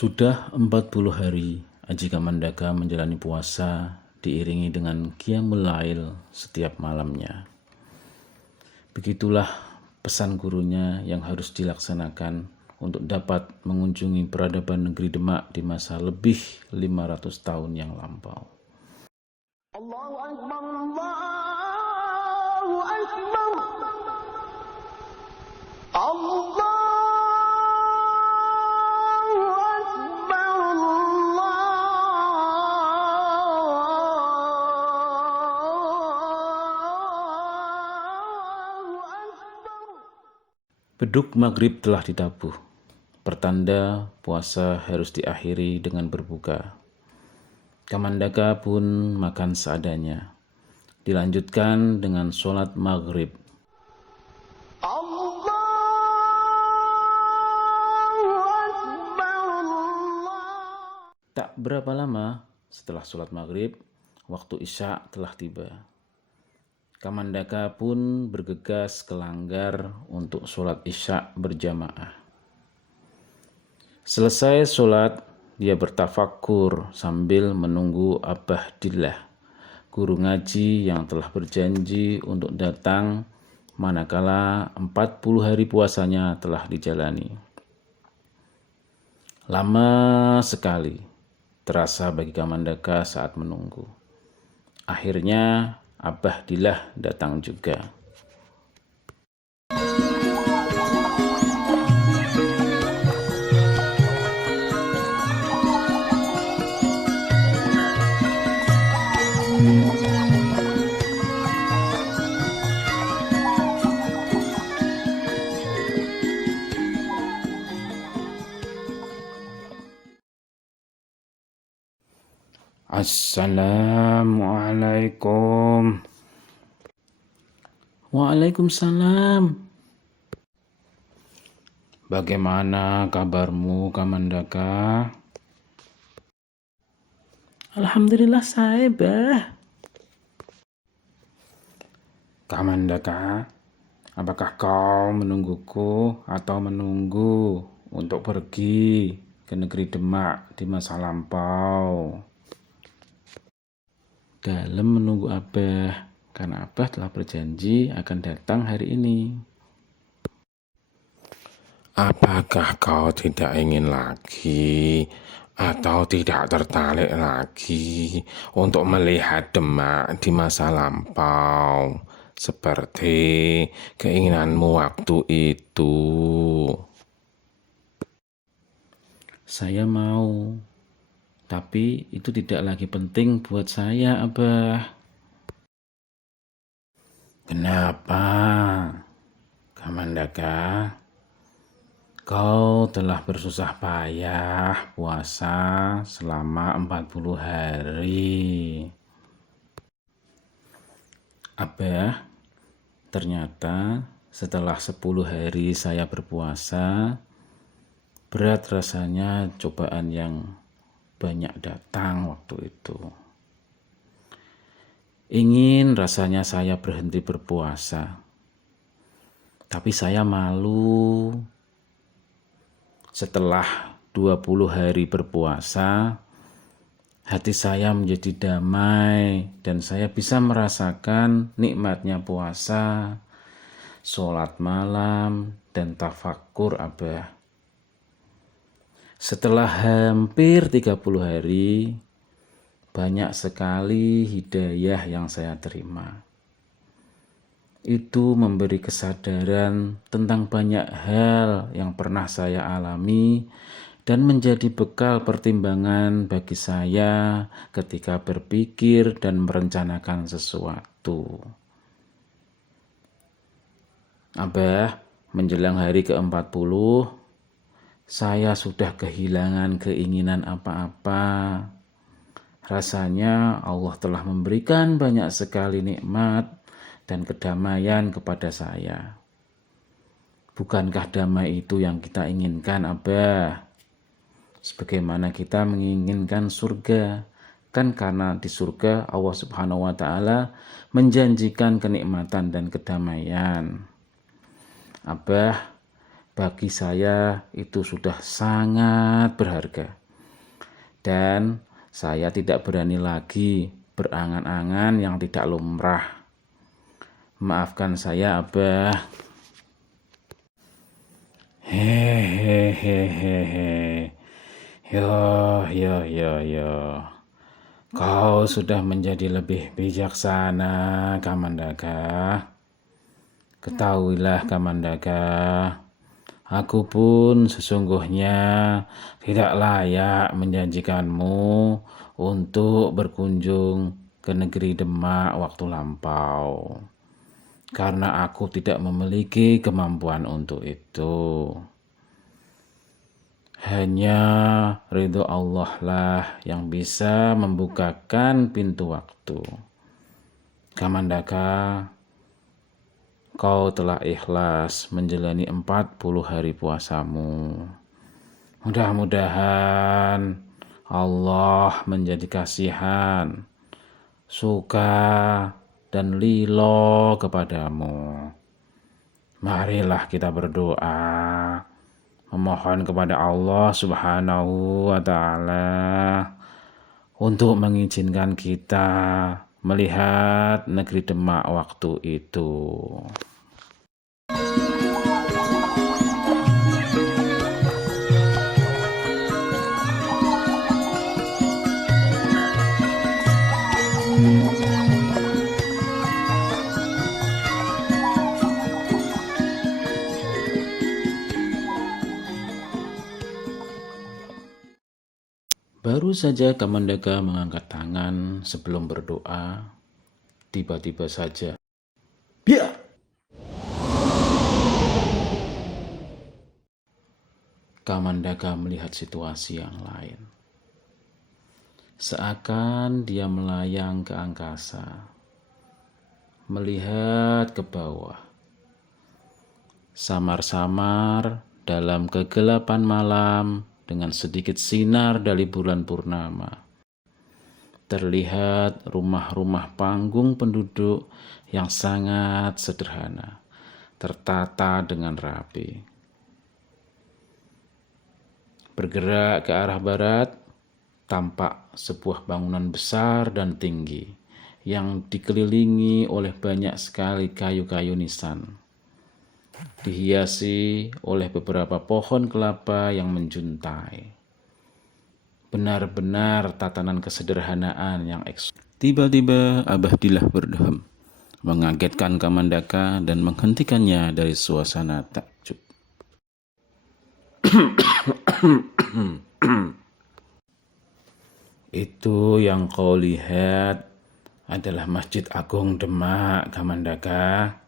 Sudah 40 hari Aji Kamandaka menjalani puasa diiringi dengan Qiyamul Lail setiap malamnya. Begitulah pesan gurunya yang harus dilaksanakan untuk dapat mengunjungi peradaban negeri Demak di masa lebih 500 tahun yang lampau. Allahu Akbar, Allahu Akbar, Allahu Akbar, Allahu Akbar. Beduk maghrib telah ditabuh, pertanda puasa harus diakhiri dengan berbuka. Kamandaka pun makan seadanya. Dilanjutkan dengan sholat maghrib. Allahu Akbar, Allah. Tak berapa lama setelah sholat maghrib, waktu isya telah tiba. Kamandaka pun bergegas ke langgar untuk sholat isya berjamaah. Selesai sholat, dia bertafakur sambil menunggu Abah Dillah, guru ngaji yang telah berjanji untuk datang manakala 40 hari puasanya telah dijalani. Lama sekali terasa bagi Kamandaka saat menunggu. Akhirnya Abah Dillah datang juga. Assalamualaikum. Waalaikumsalam. Bagaimana kabarmu, Kamandaka? Alhamdulillah saya, Bah. Kamandaka, apakah kau menungguku atau menunggu untuk pergi ke negeri Demak di masa lampau? Dalam menunggu Abah, karena Abah telah berjanji akan datang hari ini. Apakah kau tidak ingin lagi atau tidak tertarik lagi untuk melihat Demak di masa lampau seperti keinginanmu waktu itu? Saya mau, tapi itu tidak lagi penting buat saya, Abah. Kenapa, Kamandaka? Kau telah bersusah payah puasa selama 40 hari. Abah, ternyata setelah 10 hari saya berpuasa, berat rasanya cobaan yang banyak datang waktu itu. Ingin rasanya saya berhenti berpuasa, tapi saya malu. Setelah 20 hari berpuasa, hati saya menjadi damai dan saya bisa merasakan nikmatnya puasa, sholat malam, dan tafakur, Abah. Setelah hampir 30 hari, banyak sekali hidayah yang saya terima. Itu memberi kesadaran tentang banyak hal yang pernah saya alami dan menjadi bekal pertimbangan bagi saya ketika berpikir dan merencanakan sesuatu. Abah, menjelang hari ke-40, saya sudah kehilangan keinginan apa-apa. Rasanya Allah telah memberikan banyak sekali nikmat dan kedamaian kepada saya. Bukankah damai itu yang kita inginkan, Abah? Sebagaimana kita menginginkan surga. Kan karena di surga Allah Subhanahu wa Ta'ala menjanjikan kenikmatan dan kedamaian. Abah, Bagi saya itu sudah sangat berharga. Dan saya tidak berani lagi berangan-angan yang tidak lumrah. Maafkan saya, Abah. Hehehehe. Yo. Kau sudah menjadi lebih bijaksana, Kamandaka. Ketahuilah, Kamandaka, aku pun sesungguhnya tidak layak menjanjikanmu untuk berkunjung ke negeri Demak waktu lampau, karena aku tidak memiliki kemampuan untuk itu. Hanya ridho Allah lah yang bisa membukakan pintu waktu. Kamandaka, kau telah ikhlas menjalani 40 hari puasamu. Mudah-mudahan Allah menjadi kasihan, suka, dan lilo kepadamu. Marilah kita berdoa, memohon kepada Allah Subhanahu wa Ta'ala untuk mengizinkan kita melihat negeri Demak waktu itu. Baru saja Kamandaka mengangkat tangan sebelum berdoa, tiba-tiba saja, biar! Kamandaka melihat situasi yang lain. Seakan dia melayang ke angkasa, melihat ke bawah. Samar-samar dalam kegelapan malam, dengan sedikit sinar dari bulan purnama, terlihat rumah-rumah panggung penduduk yang sangat sederhana, tertata dengan rapi. Bergerak ke arah barat, tampak sebuah bangunan besar dan tinggi yang dikelilingi oleh banyak sekali kayu-kayu nisan, dihiasi oleh beberapa pohon kelapa yang menjuntai. Benar-benar tatanan kesederhanaan yang eksotis. Tiba-tiba Abah Dilah berdehem, mengagetkan Kamandaka dan menghentikannya dari suasana takjub. Itu yang kau lihat adalah Masjid Agung Demak, Kamandaka.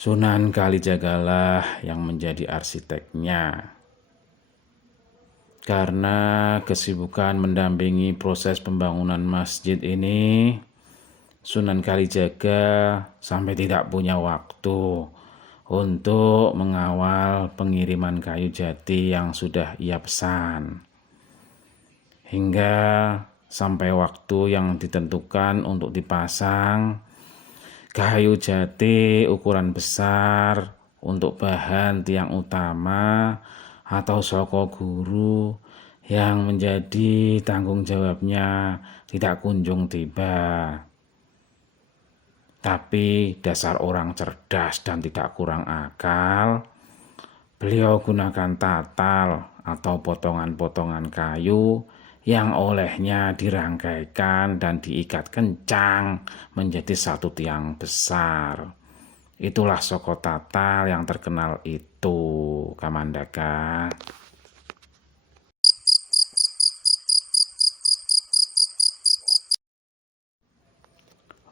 Sunan Kalijagalah yang menjadi arsiteknya. Karena kesibukan mendampingi proses pembangunan masjid ini, Sunan Kalijaga sampai tidak punya waktu untuk mengawal pengiriman kayu jati yang sudah ia pesan. Hingga sampai waktu yang ditentukan untuk dipasang kayu jati ukuran besar untuk bahan tiang utama atau soko guru yang menjadi tanggung jawabnya tidak kunjung tiba. Tapi dasar orang cerdas dan tidak kurang akal, beliau gunakan tatal atau potongan-potongan kayu yang olehnya dirangkaikan dan diikat kencang menjadi satu tiang besar. Itulah soko tatal yang terkenal itu, Kamandaka.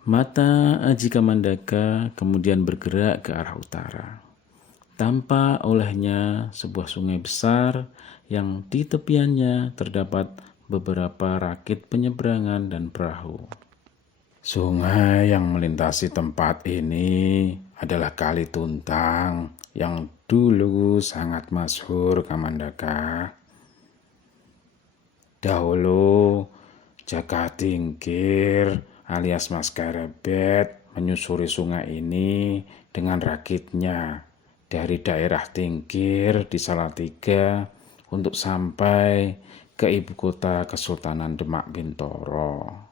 Mata Aji Kamandaka kemudian bergerak ke arah utara. Tampak olehnya sebuah sungai besar yang di tepiannya terdapat beberapa rakit penyeberangan dan perahu. Sungai yang melintasi tempat ini adalah Kali Tuntang yang dulu sangat masyhur, Kamandaka. Dahulu Jaka Tingkir alias Mas Kerebet menyusuri sungai ini dengan rakitnya dari daerah Tingkir di Salatiga untuk sampai ke ibu kota Kesultanan Demak Bintoro.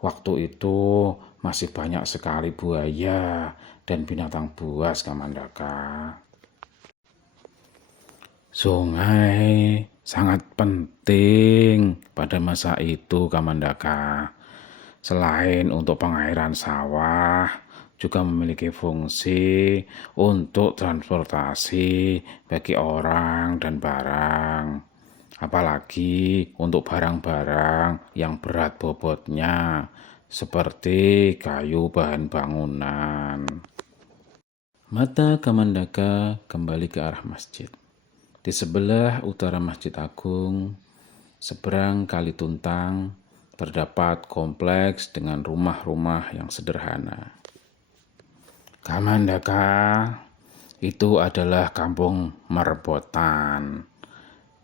Waktu itu masih banyak sekali buaya dan binatang buas, Kamandaka. Sungai sangat penting pada masa itu, Kamandaka. Selain untuk pengairan sawah, juga memiliki fungsi untuk transportasi bagi orang dan barang. Apalagi untuk barang-barang yang berat bobotnya, seperti kayu bahan bangunan. Mata Kamandaka kembali ke arah masjid. Di sebelah utara Masjid Agung, seberang Kali Tuntang, terdapat kompleks dengan rumah-rumah yang sederhana. Kamandaka, itu adalah kampung Marbotan.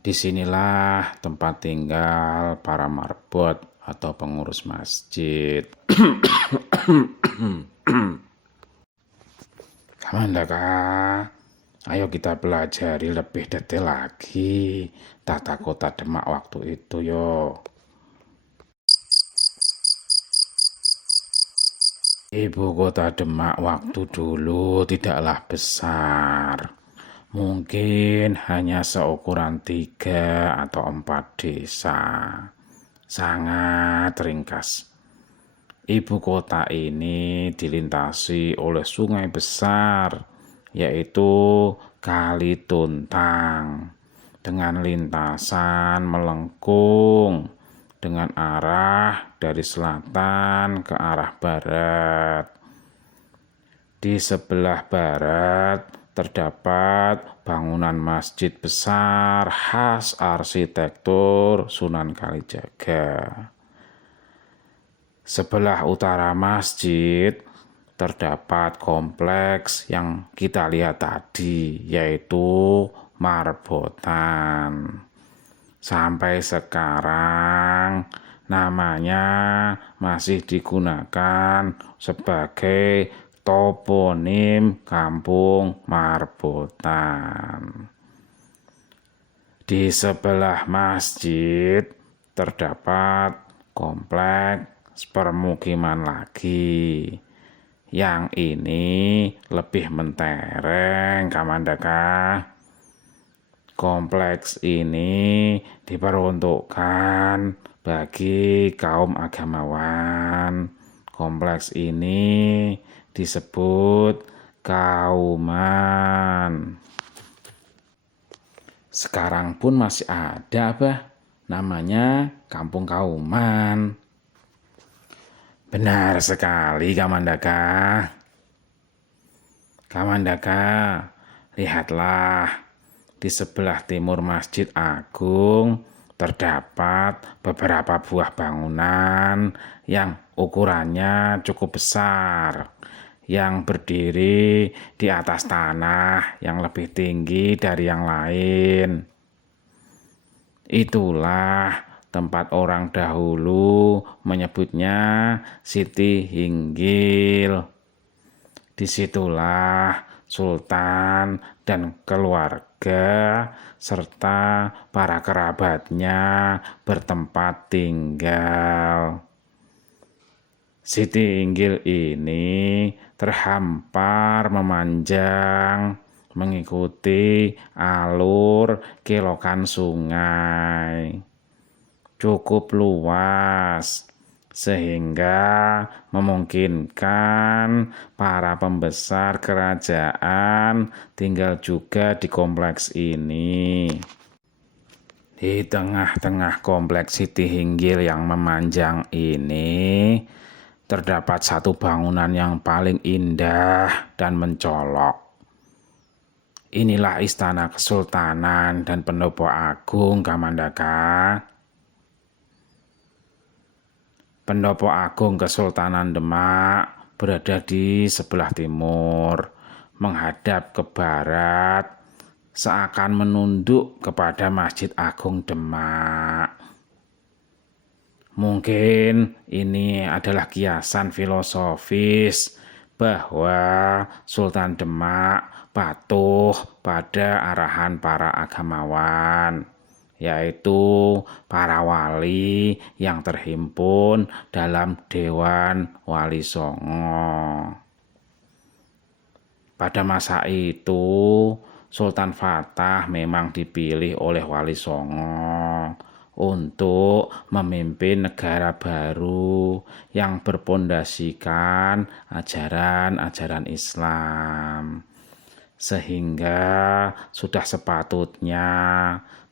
Disinilah tempat tinggal para marbot atau pengurus masjid. Kamandaka, ayo kita pelajari lebih detail lagi tata kota Demak waktu itu yo. Ibu kota Demak waktu dulu tidaklah besar. Mungkin hanya seukuran 3 atau 4 desa. Sangat ringkas. Ibu kota ini dilintasi oleh sungai besar, yaitu Kali Tuntang, dengan lintasan melengkung dengan arah dari selatan ke arah barat. Di sebelah barat terdapat bangunan masjid besar khas arsitektur Sunan Kalijaga. Sebelah utara masjid terdapat kompleks yang kita lihat tadi, yaitu Marbotan. Sampai sekarang namanya masih digunakan sebagai toponim Kampung Marbotan. Di sebelah masjid terdapat kompleks permukiman lagi. Yang ini lebih mentereng, Kamandaka. Kompleks ini diperuntukkan bagi kaum agamawan. Kompleks ini disebut Kauman. Sekarang pun masih ada namanya Kampung Kauman. Benar sekali, Kamandaka. Kamandaka, lihatlah di sebelah timur Masjid Agung terdapat beberapa buah bangunan yang ukurannya cukup besar, yang berdiri di atas tanah yang lebih tinggi dari yang lain. Itulah tempat orang dahulu menyebutnya Siti Hinggil. Disitulah Sultan dan keluarga serta para kerabatnya bertempat tinggal. Siti Hinggil ini terhampar memanjang mengikuti alur kelokan sungai. Cukup luas sehingga memungkinkan para pembesar kerajaan tinggal juga di kompleks ini. Di tengah-tengah kompleks Siti Hinggil yang memanjang ini terdapat satu bangunan yang paling indah dan mencolok. Inilah Istana Kesultanan dan Pendopo Agung, Kamandaka. Pendopo Agung Kesultanan Demak berada di sebelah timur, menghadap ke barat, seakan menunduk kepada Masjid Agung Demak. Mungkin ini adalah kiasan filosofis bahwa Sultan Demak patuh pada arahan para agamawan, yaitu para wali yang terhimpun dalam Dewan Wali Songo. Pada masa itu, Sultan Fatah memang dipilih oleh Wali Songo untuk memimpin negara baru yang berpondasikan ajaran-ajaran Islam. Sehingga sudah sepatutnya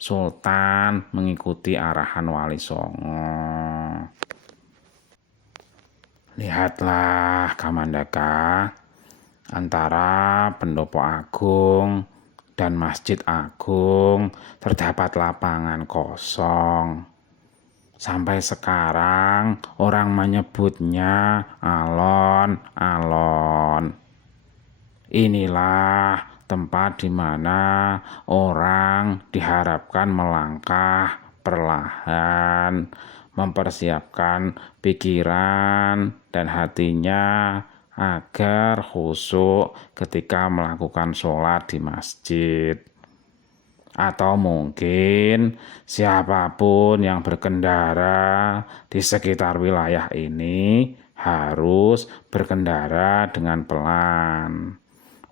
Sultan mengikuti arahan Wali Songo. Lihatlah Kamandaka, antara Pendopo Agung dan Masjid Agung terdapat lapangan kosong. Sampai sekarang orang menyebutnya alon-alon. Inilah tempat di mana orang diharapkan melangkah perlahan, mempersiapkan pikiran dan hatinya agar khusyuk ketika melakukan sholat di masjid. Atau mungkin siapapun yang berkendara di sekitar wilayah ini harus berkendara dengan pelan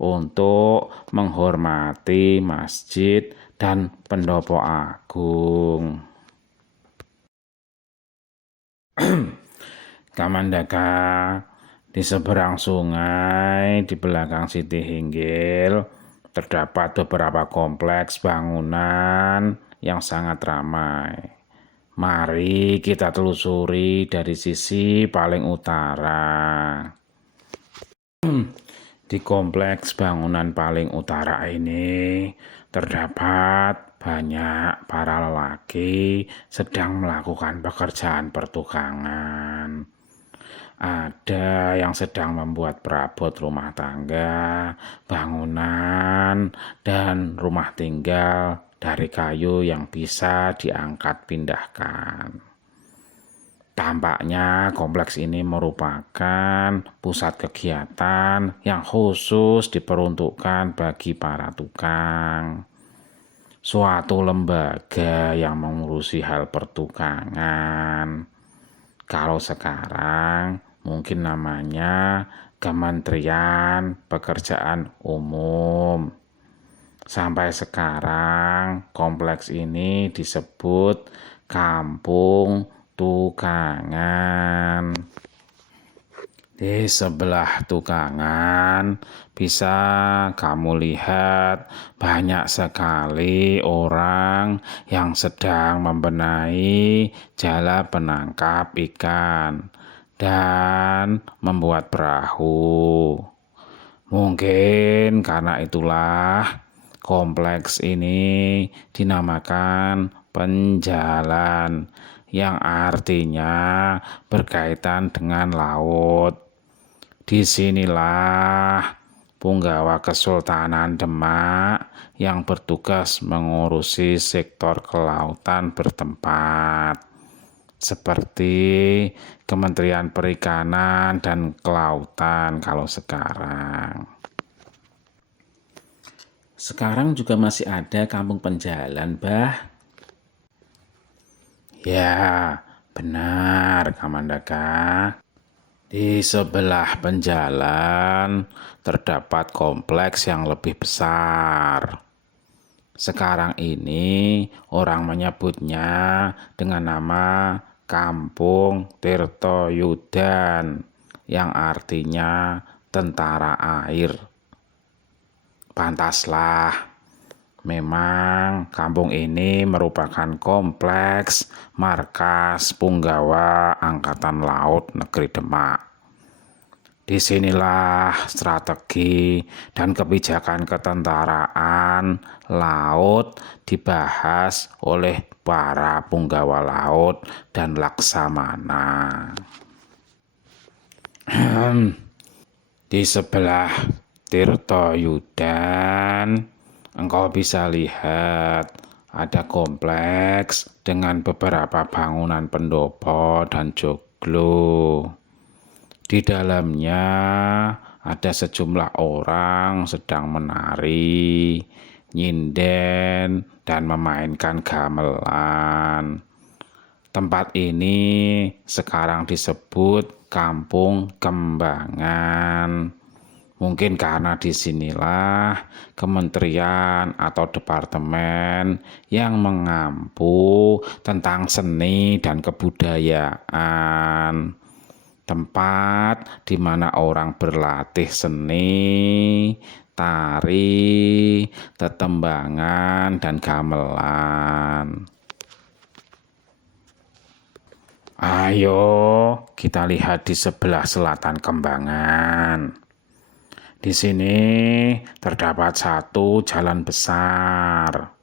untuk menghormati masjid dan Pendopo Agung. Kamandaka, di seberang sungai di belakang Siti Hinggil terdapat beberapa kompleks bangunan yang sangat ramai. Mari kita telusuri dari sisi paling utara. Di kompleks bangunan paling utara ini terdapat banyak para lelaki sedang melakukan pekerjaan pertukangan. Ada yang sedang membuat perabot rumah tangga, bangunan, dan rumah tinggal dari kayu yang bisa diangkat pindahkan. Tampaknya kompleks ini merupakan pusat kegiatan yang khusus diperuntukkan bagi para tukang. Suatu lembaga yang mengurusi hal pertukangan. Kalau sekarang mungkin namanya Kementerian Pekerjaan Umum. Sampai sekarang kompleks ini disebut Kampung Tukangan. Di sebelah tukangan bisa kamu lihat banyak sekali orang yang sedang membenahi jala penangkap ikan dan membuat perahu. Mungkin karena itulah kompleks ini dinamakan penjalan, yang artinya berkaitan dengan laut. Disinilah Punggawa Kesultanan Demak yang bertugas mengurusi sektor kelautan bertempat, seperti Kementerian Perikanan dan Kelautan kalau sekarang. Sekarang juga masih ada kampung penjalan, Bah. Ya, benar, Kamandaka. Di sebelah penjalan terdapat kompleks yang lebih besar. Sekarang ini orang menyebutnya dengan nama Kampung Tirtoyudan, yang artinya tentara air. Pantaslah, memang kampung ini merupakan kompleks markas Punggawa Angkatan Laut Negeri Demak. Disinilah strategi dan kebijakan ketentaraan laut dibahas oleh para punggawa laut dan laksamana. Di sebelah Tirtoyudan, engkau bisa lihat ada kompleks dengan beberapa bangunan pendopo dan joglo. Di dalamnya ada sejumlah orang sedang menari, nyinden, dan memainkan gamelan. Tempat ini sekarang disebut Kampung Kembangan. Mungkin karena disinilah kementerian atau departemen yang mengampu tentang seni dan kebudayaan. Tempat di mana orang berlatih seni, tari, tetembangan, dan gamelan. Ayo kita lihat di sebelah selatan Kembangan. Di sini terdapat satu jalan besar.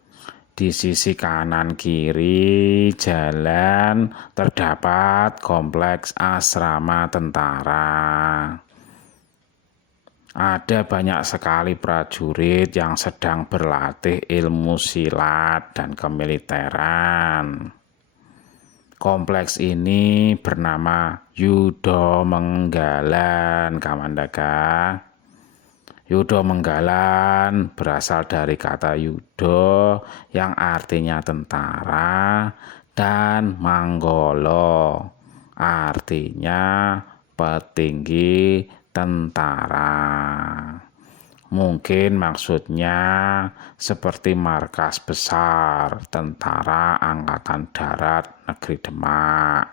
Di sisi kanan kiri jalan terdapat kompleks asrama tentara. Ada banyak sekali prajurit yang sedang berlatih ilmu silat dan kemiliteran. Kompleks ini bernama Yudo Menggalan, Kamandaka. Yudo Menggalan berasal dari kata yudo yang artinya tentara dan manggolo artinya petinggi tentara. Mungkin maksudnya seperti markas besar Tentara Angkatan Darat Negeri Demak.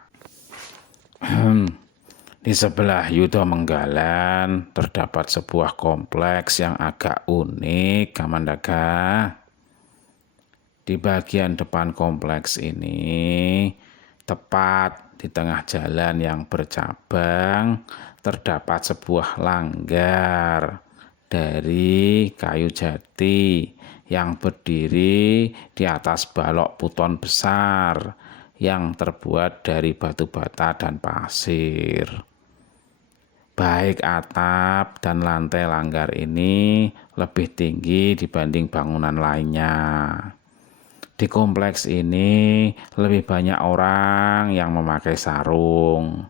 Di sebelah Yudo Menggalan terdapat sebuah kompleks yang agak unik, Kamandaka. Di bagian depan kompleks ini, tepat di tengah jalan yang bercabang, terdapat sebuah langgar dari kayu jati yang berdiri di atas balok buton besar yang terbuat dari batu bata dan pasir. Baik atap dan lantai langgar ini lebih tinggi dibanding bangunan lainnya. Di kompleks ini lebih banyak orang yang memakai sarung.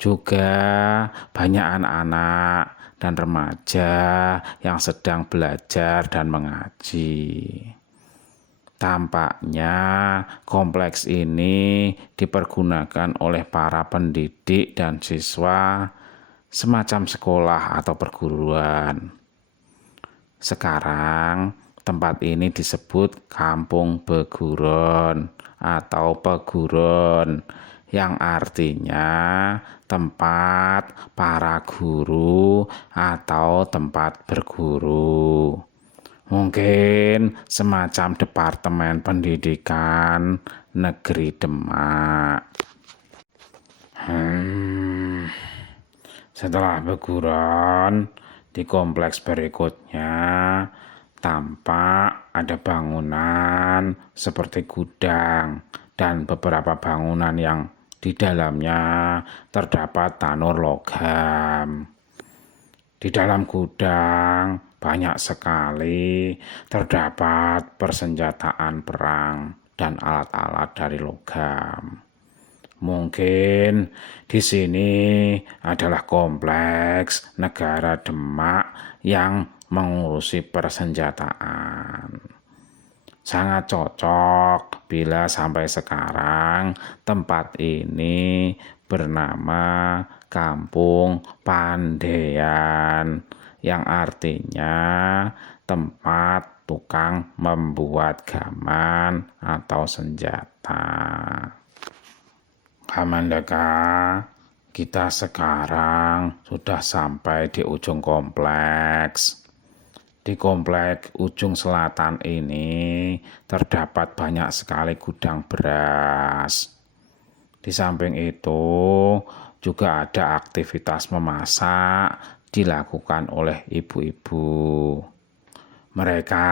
Juga banyak anak-anak dan remaja yang sedang belajar dan mengaji. Tampaknya kompleks ini dipergunakan oleh para pendidik dan siswa semacam sekolah atau perguruan. Sekarang tempat ini disebut Kampung Beguron atau Peguron yang artinya tempat para guru atau tempat berguru. Mungkin semacam departemen pendidikan negeri Demak. Setelah Beguron, di kompleks berikutnya tampak ada bangunan seperti gudang dan beberapa bangunan yang di dalamnya terdapat tanur logam. Di dalam gudang banyak sekali terdapat persenjataan perang dan alat-alat dari logam. Mungkin di sini adalah kompleks negara Demak yang mengurusi persenjataan. Sangat cocok bila sampai sekarang tempat ini bernama Kampung Pandean, yang artinya tempat tukang membuat gaman atau senjata. Kamandaka, kita sekarang sudah sampai di ujung kompleks. Di kompleks ujung selatan ini terdapat banyak sekali gudang beras. Di samping itu juga ada aktivitas memasak dilakukan oleh ibu-ibu. Mereka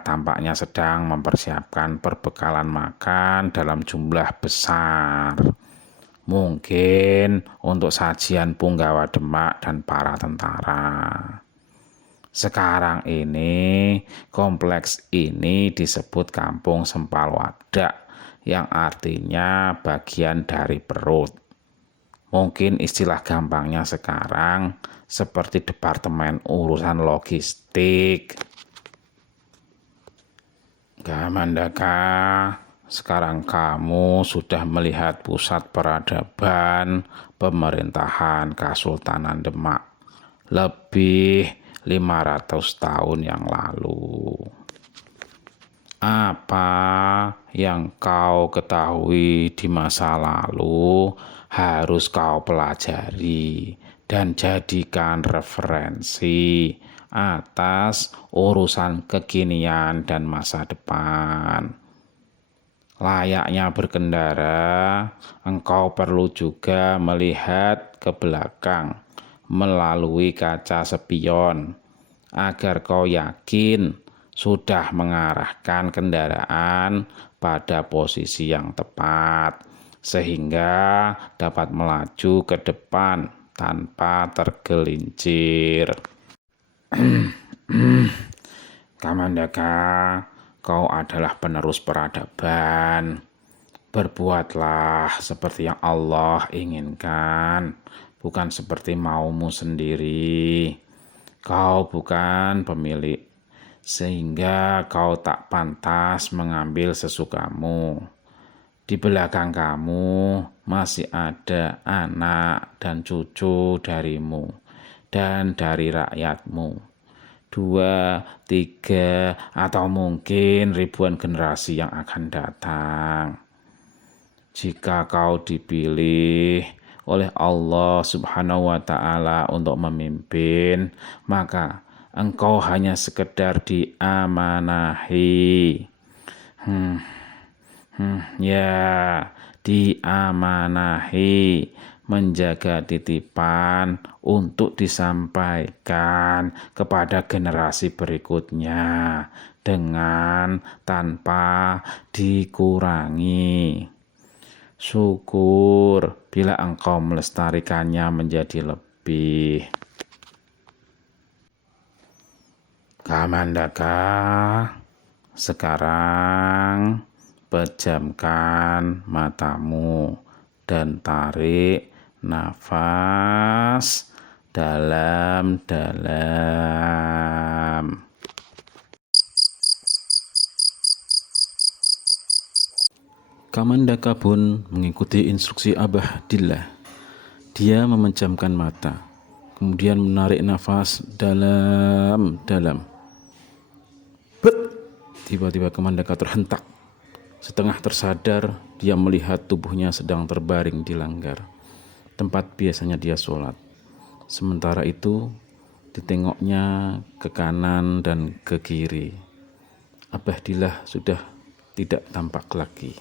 tampaknya sedang mempersiapkan perbekalan makan dalam jumlah besar. Mungkin untuk sajian Punggawa Demak dan para tentara. Sekarang ini kompleks ini disebut Kampung Sempal Wadak, yang artinya bagian dari perut. Mungkin istilah gampangnya sekarang seperti departemen urusan logistik. Kamandaka, sekarang kamu sudah melihat pusat peradaban pemerintahan Kesultanan Demak lebih 500 tahun yang lalu. Apa yang kau ketahui di masa lalu harus kau pelajari dan jadikan referensi atas urusan kekinian dan masa depan. Layaknya berkendara, engkau perlu juga melihat ke belakang melalui kaca spion agar kau yakin sudah mengarahkan kendaraan pada posisi yang tepat sehingga dapat melaju ke depan tanpa tergelincir. Kamandaka, kau adalah penerus peradaban. Berbuatlah seperti yang Allah inginkan, bukan seperti maumu sendiri. Kau bukan pemilik, sehingga kau tak pantas mengambil sesukamu. Di belakang kamu masih ada anak dan cucu darimu dan dari rakyatmu. 2, 3, atau mungkin ribuan generasi yang akan datang. Jika kau dipilih oleh Allah Subhanahu wa Ta'ala untuk memimpin, maka engkau hanya sekedar diamanahi. Diamanahi menjaga titipan untuk disampaikan kepada generasi berikutnya dengan tanpa dikurangi. Syukur bila engkau melestarikannya menjadi lebih. Kamandaka, sekarang pejamkan matamu dan tarik nafas dalam-dalam. Kamandaka pun mengikuti instruksi Abah Dillah. Dia memejamkan mata, kemudian menarik nafas dalam-dalam. Tiba-tiba Kamandaka terhentak. Setengah tersadar, dia melihat tubuhnya sedang terbaring di langgar, tempat biasanya dia sholat. Sementara itu, ditengoknya ke kanan dan ke kiri. Abah Dillah sudah tidak tampak lagi.